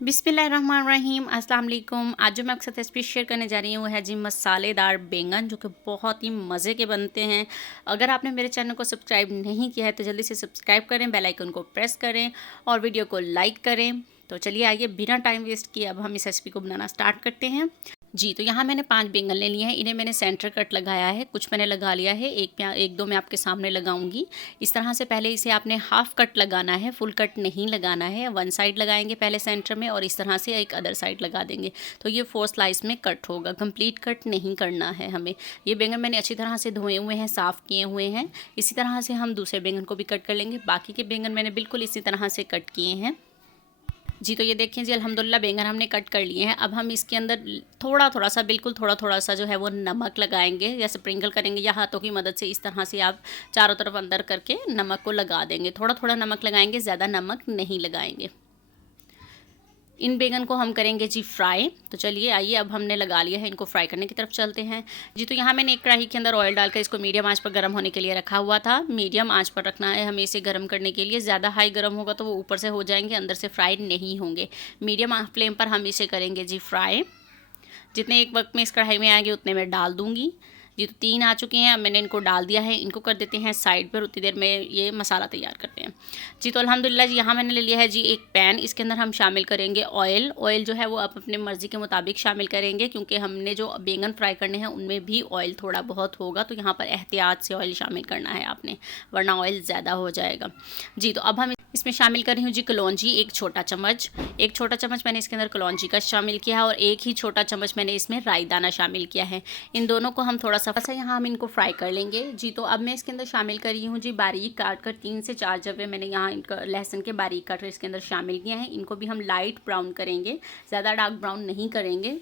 बिस्मिल्लाहिर्रहमानिर्रहीम अस्सलाम वालेकुम। आज जो मैं आपके साथ रेसिपी शेयर करने जा रही हूँ वो है जी मसालेदार बैंगन, जो कि बहुत ही मज़े के बनते हैं। अगर आपने मेरे चैनल को सब्सक्राइब नहीं किया है तो जल्दी से सब्सक्राइब करें, बेल आइकन को प्रेस करें और वीडियो को लाइक करें। तो चलिए आइए बिना टाइम वेस्ट किए अब हम इस रेसिपी को बनाना स्टार्ट करते हैं। जी, तो यहाँ मैंने 5 बैंगन ले लिए हैं। इन्हें मैंने सेंटर कट लगाया है, कुछ मैंने लगा लिया है, एक दो मैं आपके सामने लगाऊंगी। इस तरह से पहले इसे आपने हाफ कट लगाना है, फुल कट नहीं लगाना है। वन साइड लगाएंगे पहले सेंटर में और इस तरह से एक अदर साइड लगा देंगे, तो ये 4 स्लाइस में कट होगा। कंप्लीट कट नहीं करना है हमें। ये बैंगन मैंने अच्छी तरह से धोए हुए हैं, साफ़ किए हुए हैं। इसी तरह से हम दूसरे बैंगन को भी कट कर लेंगे। बाकी के बैंगन मैंने बिल्कुल इसी तरह से कट किए हैं। जी, तो ये देखिए जी, अल्हम्दुलिल्लाह बैंगन हमने कट कर लिए हैं। अब हम इसके अंदर थोड़ा-थोड़ा सा, बिल्कुल थोड़ा-थोड़ा सा जो है वो नमक लगाएँगे, या स्प्रिंकल करेंगे या हाथों की मदद से इस तरह से आप चारों तरफ अंदर करके नमक को लगा देंगे। थोड़ा-थोड़ा नमक लगाएँगे, ज़्यादा नमक नहीं लगाएँगे। इन बैंगन को हम करेंगे जी फ्राई। तो चलिए आइए, अब हमने लगा लिया है, इनको फ्राई करने की तरफ चलते हैं। जी, तो यहाँ मैंने एक कढ़ाई के अंदर ऑयल डालकर इसको मीडियम आंच पर गर्म होने के लिए रखा हुआ था। मीडियम आंच पर रखना है हमें इसे गर्म करने के लिए। ज़्यादा हाई गर्म होगा तो वो ऊपर से हो जाएंगे, अंदर से फ्राई नहीं होंगे। मीडियम फ्लेम पर हम इसे करेंगे जी फ्राई। जितने एक वक्त में इस कढ़ाई में आएंगे उतने मैं डाल दूँगी। जी, तो 3 आ चुके हैं, अब मैंने इनको डाल दिया है। इनको कर देते हैं साइड पर, उतनी देर में ये मसाला तैयार करते हैं। जी, तो अल्हम्दुलिल्लाह जी, यहाँ मैंने ले लिया है जी एक पैन। इसके अंदर हम शामिल करेंगे ऑयल। ऑयल जो है वो आप अपने मर्ज़ी के मुताबिक शामिल करेंगे, क्योंकि हमने जो बैंगन फ्राई करने हैं उनमें भी ऑयल थोड़ा बहुत होगा, तो यहाँ पर एहतियात से ऑयल शामिल करना है आपने, वरना ऑयल ज़्यादा हो जाएगा। जी, तो अब हम इसमें शामिल कर रही हूँ जी कलौंजी, एक छोटा चम्मच। एक छोटा चम्मच मैंने इसके अंदर कलौंजी का शामिल किया है और एक ही छोटा चम्मच मैंने इसमें राई दाना शामिल किया है। इन दोनों को हम थोड़ा सा यहाँ हम इनको फ्राई कर लेंगे। जी, तो अब मैं इसके अंदर शामिल कर रही हूँ जी बारीक काट कर 3 से 4 जवे मैंने यहाँ इनका लहसुन के बारीक काट कर इसके अंदर शामिल किया है। इनको भी हम लाइट ब्राउन करेंगे, ज़्यादा डार्क ब्राउन नहीं करेंगे।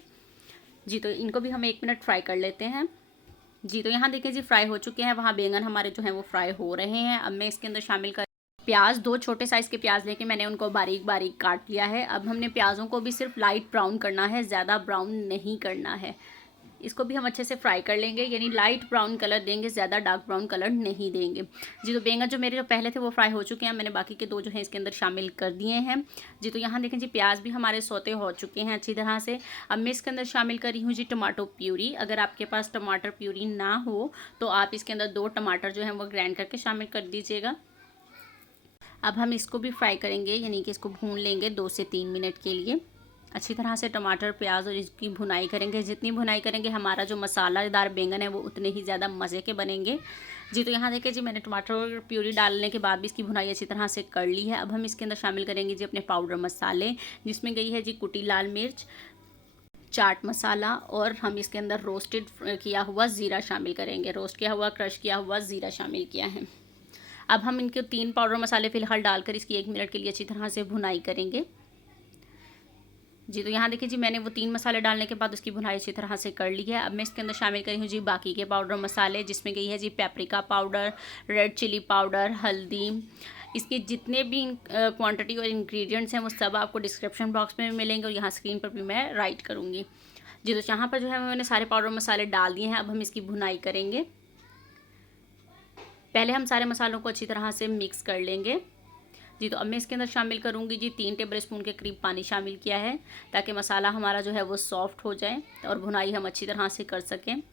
जी, तो इनको भी हम 1 मिनट फ्राई कर लेते हैं। जी, तो यहाँ देखिए जी, फ्राई हो चुके हैं, वहाँ बैंगन हमारे जो हैं वो फ्राई हो रहे हैं। अब मैं इसके अंदर शामिल कर प्याज, 2 छोटे साइज़ के प्याज लेके मैंने उनको बारीक बारीक काट लिया है। अब हमने प्याज़ों को भी सिर्फ लाइट ब्राउन करना है, ज़्यादा ब्राउन नहीं करना है। इसको भी हम अच्छे से फ्राई कर लेंगे, यानी लाइट ब्राउन कलर देंगे, ज़्यादा डार्क ब्राउन कलर नहीं देंगे। जी, तो बैंगन जो मेरे जो पहले थे वो फ्राई हो चुके हैं। मैंने बाकी के 2 जो हैं इसके अंदर शामिल कर दिए हैं। जी, तो यहाँ देखें जी, प्याज भी हमारे सौते हो चुके हैं अच्छी तरह से। अब मैं इसके अंदर शामिल कर रही हूँ जी टमाटो प्यूरी। अगर आपके पास टमाटर प्यूरी ना हो तो आप इसके अंदर 2 टमाटर जो हैं वो ग्राइंड करके शामिल कर दीजिएगा। अब हम इसको भी फ्राई करेंगे, यानी कि इसको भून लेंगे 2 से 3 मिनट के लिए। अच्छी तरह से टमाटर, प्याज और इसकी भुनाई करेंगे। जितनी भुनाई करेंगे हमारा जो मसालेदार बैंगन है वो उतने ही ज़्यादा मज़े के बनेंगे। जी, तो यहाँ देखिए जी, मैंने टमाटर प्यूरी डालने के बाद भी इसकी भुनाई अच्छी तरह से कर ली है। अब हम इसके अंदर शामिल करेंगे जी अपने पाउडर मसाले, जिसमें गई है जी कुटी लाल मिर्च, चाट मसाला, और हम इसके अंदर रोस्टेड किया हुआ ज़ीरा शामिल करेंगे। रोस्ट किया हुआ, क्रश किया हुआ ज़ीरा शामिल किया है। अब हम इनके 3 पाउडर मसाले फ़िलहाल डालकर इसकी 1 मिनट के लिए अच्छी तरह से भुनाई करेंगे। जी, तो यहाँ देखिए जी, मैंने वो 3 मसाले डालने के बाद उसकी भुनाई अच्छी तरह से कर ली है। अब मैं इसके अंदर शामिल करी हूँ जी बाकी के पाउडर मसाले, जिसमें गई है जी paprika powder, red chilli powder, हल्दी। इसके जितने भी क्वांटिटी और इंग्रेडिएंट्स हैं वो सब आपको डिस्क्रिप्शन बॉक्स में मिलेंगे और यहाँ स्क्रीन पर भी मैं राइट करूँगी। जी, तो यहाँ पर जो है मैंने सारे पाउडर मसाले डाल दिए हैं। अब हम इसकी भुनाई करेंगे। पहले हम सारे मसालों को अच्छी तरह से मिक्स कर लेंगे। जी, तो अब मैं इसके अंदर शामिल करूँगी जी 3 टेबल स्पून के करीब पानी शामिल किया है, ताकि मसाला हमारा जो है वो सॉफ्ट हो जाए और भुनाई हम अच्छी तरह से कर सकें।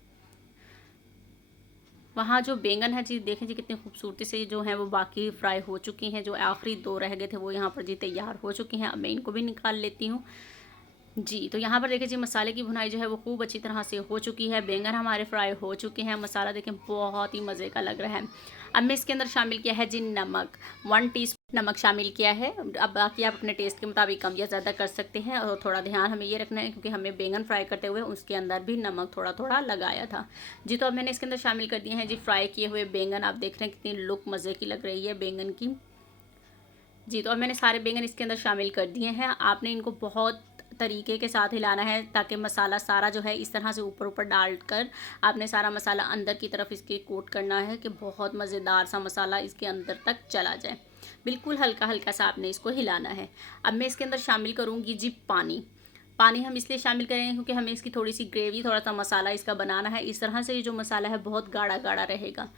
वहाँ जो बैंगन है जी, देखें जी कितनी खूबसूरती से जो है वो बाकी फ्राई हो चुकी हैं। जो आखिरी 2 रह गए थे वो यहाँ पर जी तैयार हो चुके हैं। अब मैं इनको भी निकाल लेती हूँ। जी, तो यहाँ पर देखिए जी, मसाले की भुनाई जो है वो खूब अच्छी तरह से हो चुकी है। बैंगन हमारे फ्राई हो चुके हैं। मसाला देखें बहुत ही मज़े का लग रहा है। अब मैं इसके अंदर शामिल किया है जी नमक, 1 टीस्पून नमक शामिल किया है। अब बाकी आप अपने टेस्ट के मुताबिक कम या ज़्यादा कर सकते हैं, और थोड़ा ध्यान हमें ये रखना है क्योंकि हमें बैंगन फ्राई करते हुए उसके अंदर भी नमक थोड़ा थोड़ा लगाया था। जी, तो अब मैंने इसके अंदर शामिल कर दिए हैं जी फ्राई किए हुए बैंगन। आप देख रहे हैं कितनी लुक मज़े की लग रही है बैंगन की। जी, तो अब मैंने सारे बैंगन इसके अंदर शामिल कर दिए हैं। आपने इनको बहुत तरीके के साथ हिलाना है, ताकि मसाला सारा जो है इस तरह से ऊपर ऊपर डालकर आपने सारा मसाला अंदर की तरफ इसके कोट करना है, कि बहुत मज़ेदार सा मसाला इसके अंदर तक चला जाए। बिल्कुल हल्का हल्का सा आपने इसको हिलाना है। अब मैं इसके अंदर शामिल करूँगी जी पानी। पानी हम इसलिए शामिल करेंगे क्योंकि हमें इसकी थोड़ी सी ग्रेवी, थोड़ा सा मसाला इसका बनाना है। इस तरह से ये जो मसाला है बहुत गाढ़ा गाढ़ा रहेगा।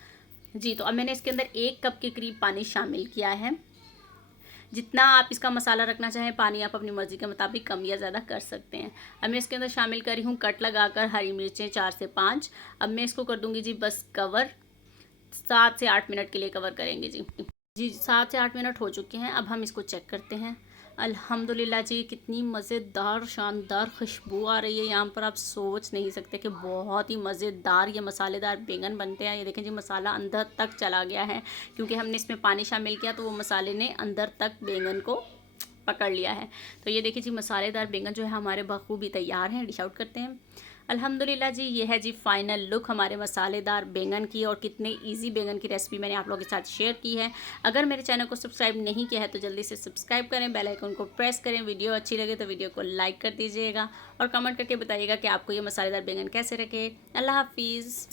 जी, तो अब मैंने इसके अंदर 1 कप के करीब पानी शामिल किया है। जितना आप इसका मसाला रखना चाहें, पानी आप अपनी मर्ज़ी के मुताबिक कम या ज़्यादा कर सकते हैं। अब मैं इसके अंदर शामिल कर रही हूँ कट लगाकर हरी मिर्चें 4 से 5। अब मैं इसको कर दूँगी जी बस कवर, 7 से 8 मिनट के लिए कवर करेंगे जी 7 से 8 मिनट हो चुके हैं। अब हम इसको चेक करते हैं। अल्हम्दुलिल्लाह जी, कितनी मज़ेदार शानदार खुशबू आ रही है यहाँ पर, आप सोच नहीं सकते कि बहुत ही मज़ेदार ये मसालेदार बैंगन बनते हैं। ये देखें जी, मसाला अंदर तक चला गया है क्योंकि हमने इसमें पानी शामिल किया, तो वो मसाले ने अंदर तक बैंगन को पकड़ लिया है। तो ये देखिए जी, मसालेदार बैंगन जो है हमारे बखूबी तैयार हैं। डिश आउट करते हैं। अल्हम्दुलिल्लाह जी, ये है जी फाइनल लुक हमारे मसालेदार बैंगन की, और कितने इजी बैंगन की रेसिपी मैंने आप लोगों के साथ शेयर की है। अगर मेरे चैनल को सब्सक्राइब नहीं किया है तो जल्दी से सब्सक्राइब करें, बेल आइकन को प्रेस करें। वीडियो अच्छी लगे तो वीडियो को लाइक कर दीजिएगा और कमेंट करके बताइएगा कि आपको ये मसालेदार बैंगन कैसे रखे। अल्लाह हाफिज़।